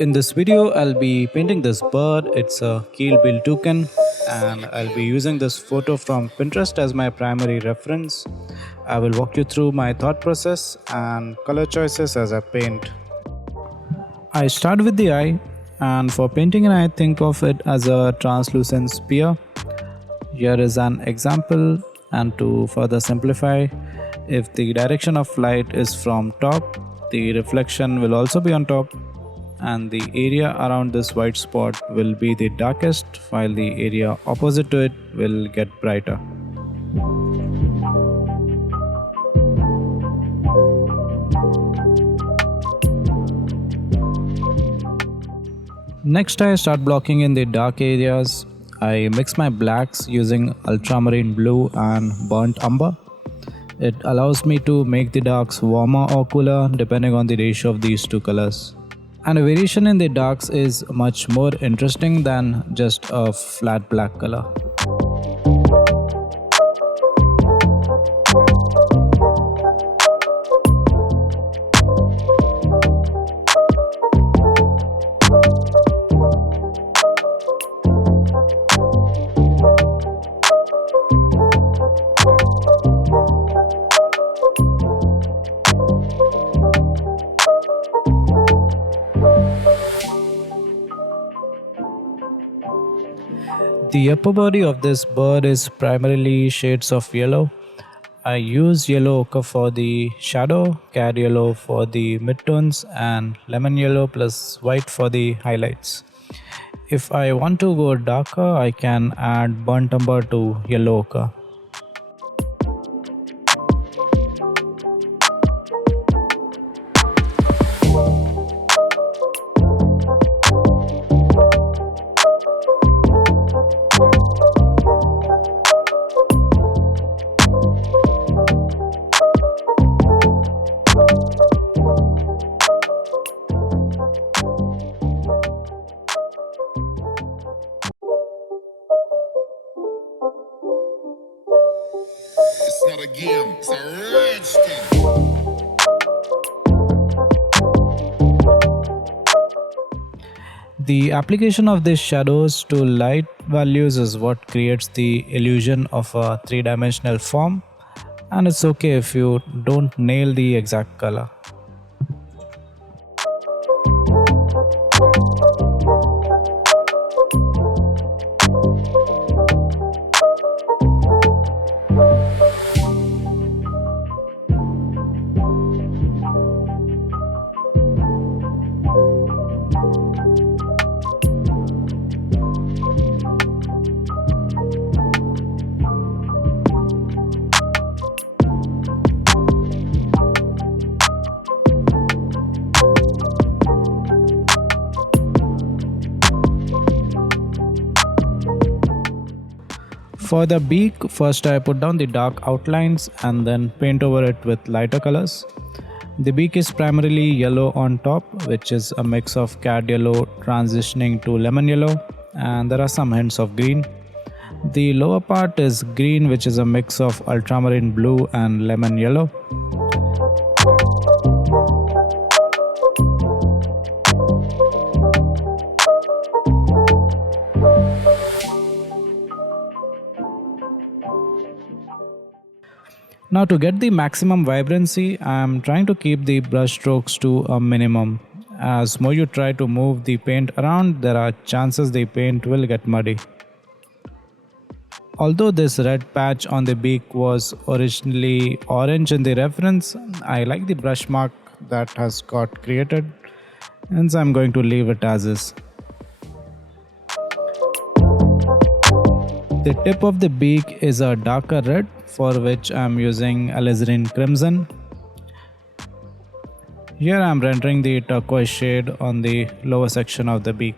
In this video, I'll be painting this bird. It's a Keel toucan, and I'll be using this photo from Pinterest as my primary reference. I will walk you through my thought process and color choices as I paint. I start with the eye, and for painting an eye, think of it as a translucent sphere. Here is an example, and to further simplify, if the direction of light is from top, the reflection will also be on top, and the area around this white spot will be the darkest, while the area opposite to it will get brighter. Next, I start blocking in the dark areas. I mix my blacks using ultramarine blue and burnt umber. It allows me to make the darks warmer or cooler depending on the ratio of these two colors. And a variation in the darks is much more interesting than just a flat black color. The upper body of this bird is primarily shades of yellow. I use yellow ochre for the shadow, cad yellow for the midtones, and lemon yellow plus white for the highlights. If I want to go darker, I can add burnt umber to yellow ochre. It's not a game, it's a rich thing. The application of these shadows to light values is what creates the illusion of a three-dimensional form, and it's okay if you don't nail the exact color. For the beak, first I put down the dark outlines and then paint over it with lighter colors. The beak is primarily yellow on top, which is a mix of cad yellow transitioning to lemon yellow, and there are some hints of green. The lower part is green, which is a mix of ultramarine blue and lemon yellow. Now, to get the maximum vibrancy, I am trying to keep the brush strokes to a minimum. As more you try to move the paint around, there are chances the paint will get muddy. Although this red patch on the beak was originally orange in the reference, I like the brush mark that has got created, hence I'm going to leave it as is. The tip of the beak is a darker red, for which I am using alizarin crimson. Here I am rendering the turquoise shade on the lower section of the beak.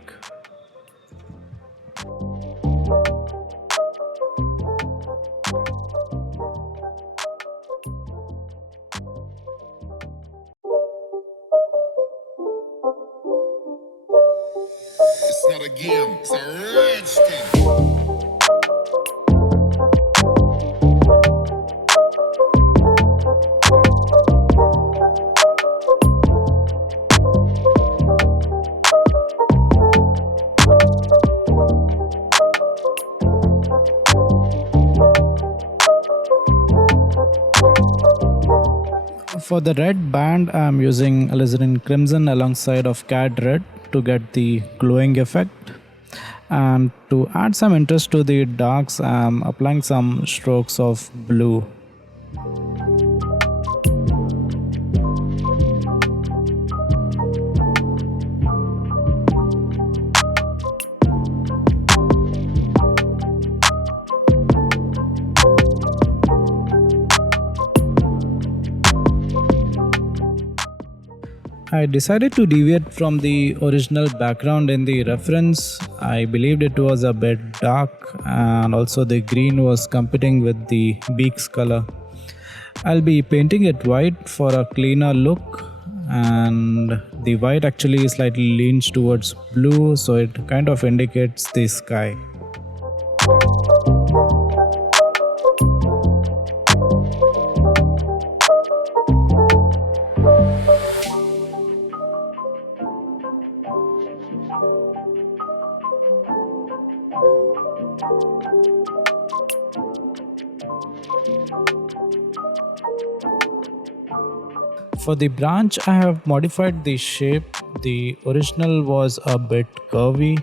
It's not a game, it's a rich thing. For the red band, I'm using alizarin crimson alongside of cad red to get the glowing effect. And to add some interest to the darks, I'm applying some strokes of blue. I decided to deviate from the original background in the reference. I believed it was a bit dark and also the green was competing with the Beak's color. I'll be painting it white for a cleaner look, and the white actually slightly leans towards blue, so it kind of indicates the sky. For the branch, I have modified the shape. The original was a bit curvy.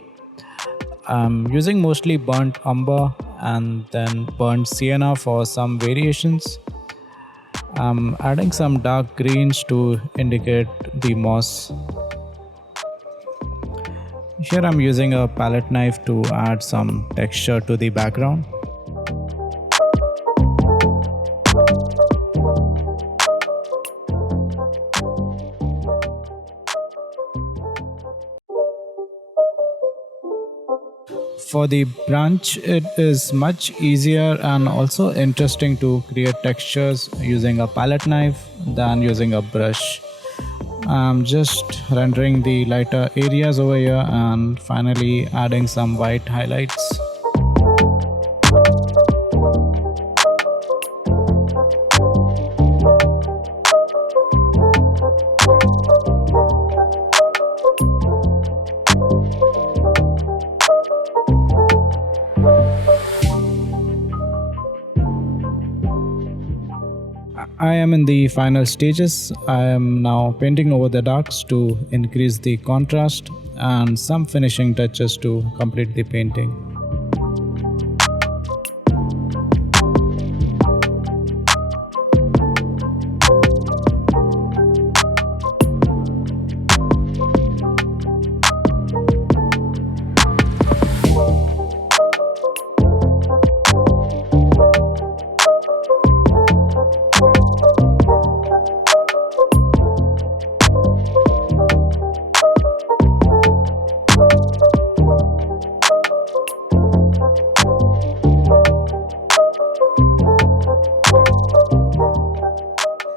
I'm using mostly burnt umber and then burnt sienna for some variations. I'm adding some dark greens to indicate the moss. Here I'm using a palette knife to add some texture to the background. For the branch, it is much easier and also interesting to create textures using a palette knife than using a brush. I'm just rendering the lighter areas over here and finally adding some white highlights. I am in the final stages. I am now painting over the darks to increase the contrast and some finishing touches to complete the painting.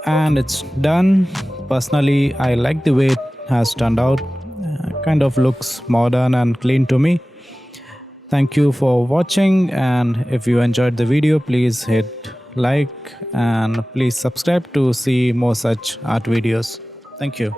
And it's done. Personally, I like the way it has turned out. Kind of looks modern and clean to me. Thank you for watching, and if you enjoyed the video, please hit like and please subscribe to see more such art videos. Thank you.